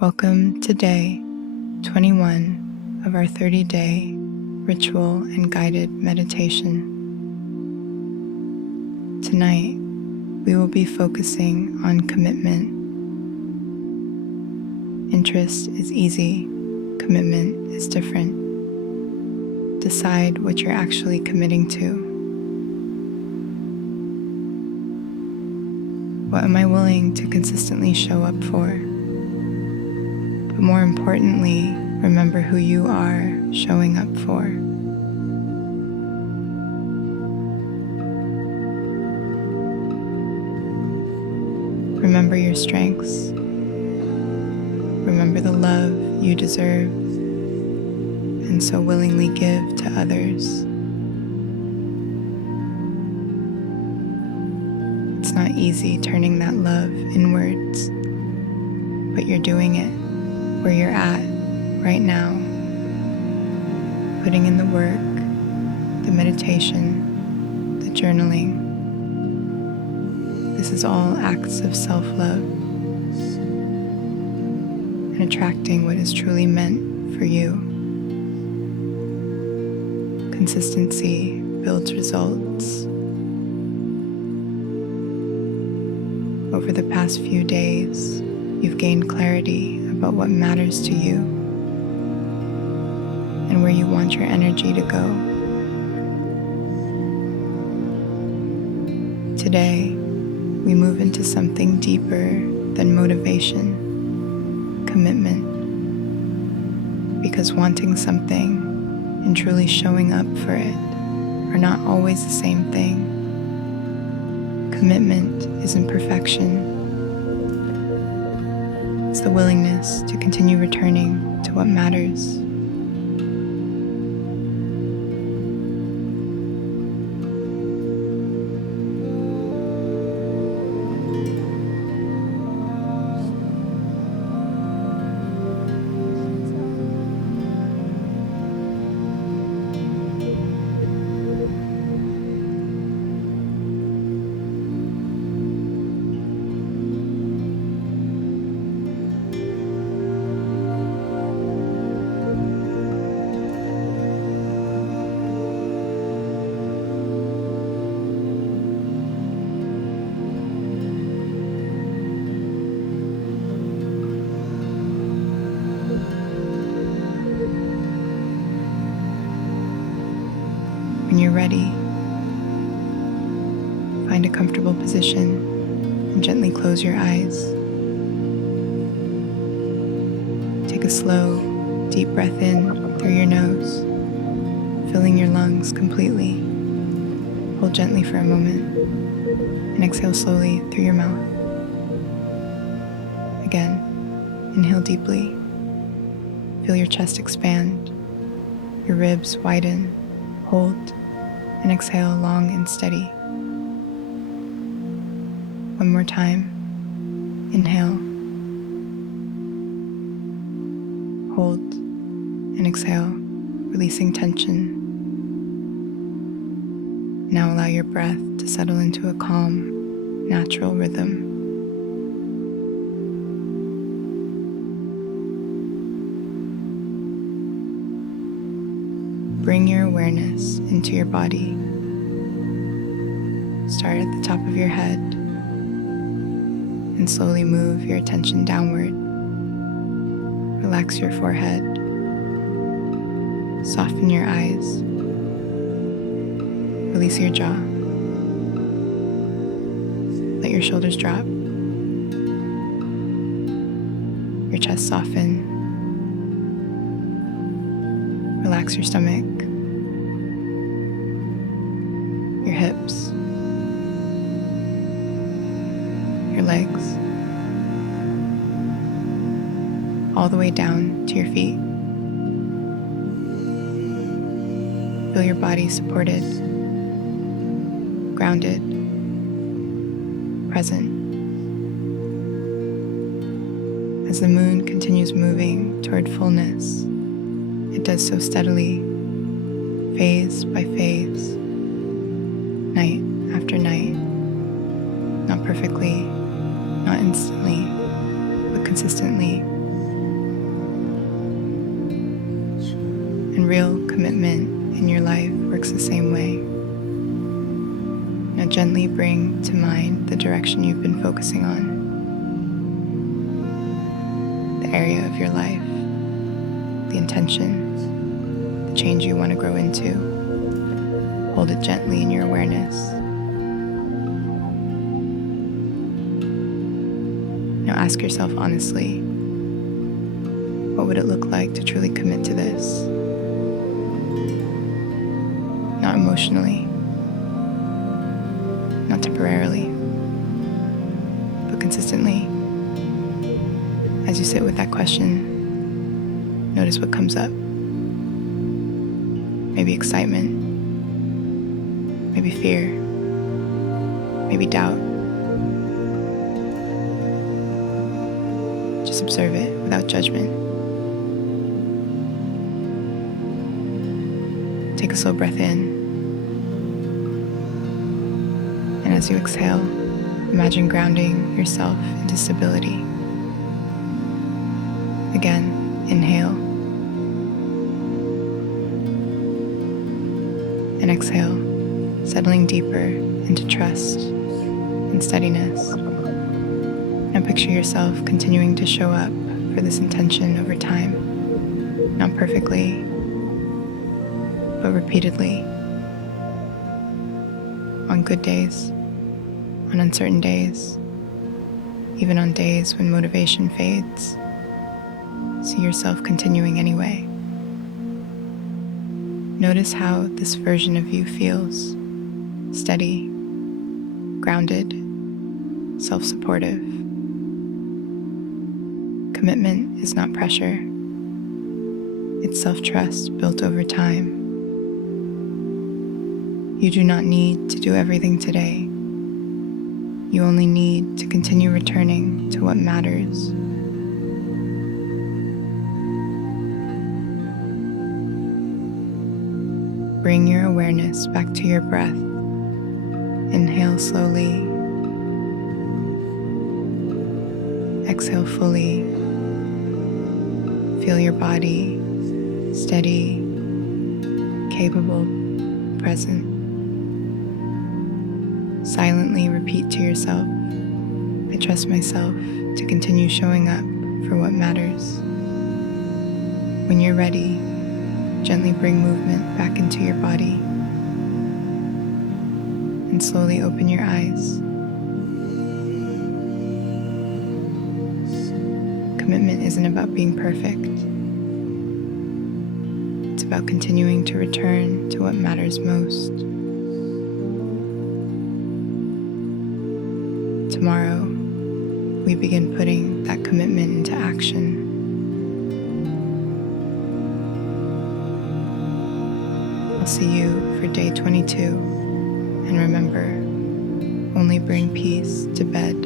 Welcome to day 21 of our 30-day ritual and guided meditation. Tonight, we will be focusing on commitment. Interest is easy, commitment is different. Decide what you're actually committing to. What am I willing to consistently show up for? But more importantly, remember who you are showing up for. Remember your strengths. Remember the love you deserve and so willingly give to others. It's not easy turning that love inwards, but you're doing it where you're at right now, putting in the work, the meditation, the journaling. This is all acts of self-love and attracting what is truly meant for you. Consistency builds results. Over the past few days, you've gained clarity about what matters to you and where you want your energy to go. Today, we move into something deeper than motivation, commitment, because wanting something and truly showing up for it are not always the same thing. Commitment isn't perfection. It's the willingness to continue returning to what matters. When you're ready, find a comfortable position and gently close your eyes. Take a slow, deep breath in through your nose, filling your lungs completely. Hold gently for a moment and exhale slowly through your mouth. Again, inhale deeply. Feel your chest expand, your ribs widen. Hold and exhale long and steady. One more time. Inhale. Hold and exhale, releasing tension. Now allow your breath to settle into a calm, natural rhythm. Bring your awareness into your body. Start at the top of your head and slowly move your attention downward. Relax your forehead. Soften your eyes. Release your jaw. Let your shoulders drop. Your chest soften. Relax your stomach, your hips, your legs, all the way down to your feet. Feel your body supported, grounded, present. As the moon continues moving toward fullness, it does so steadily, phase by phase, night after night, not perfectly, not instantly, but consistently, And real commitment in your life works the same way. Now gently bring to mind the direction you've been focusing on, the area of your life, the intentions, the change you want to grow into. Hold it gently in your awareness. Now ask yourself honestly, what would it look like to truly commit to this? Not emotionally, not temporarily, but consistently. As you sit with that question, notice what comes up. Maybe excitement, maybe fear, maybe doubt. Just observe it without judgment. Take a slow breath in. And as you exhale, imagine grounding yourself into stability. Again, inhale. And exhale, settling deeper into trust and steadiness. Now picture yourself continuing to show up for this intention over time, not perfectly, but repeatedly. On good days, on uncertain days, even on days when motivation fades. See yourself continuing anyway. Notice how this version of you feels: steady, grounded, self-supportive. Commitment is not pressure. It's self-trust built over time. You do not need to do everything today. You only need to continue returning to what matters. Bring your awareness back to your breath. Inhale slowly. Exhale fully. Feel your body steady, capable, present. Silently repeat to yourself, I trust myself to continue showing up for what matters. When you're ready, gently bring movement back into your body and slowly open your eyes. Commitment isn't about being perfect. It's about continuing to return to what matters most. Tomorrow, we begin putting that commitment into action. I'll see you for day 22, and remember, only bring peace to bed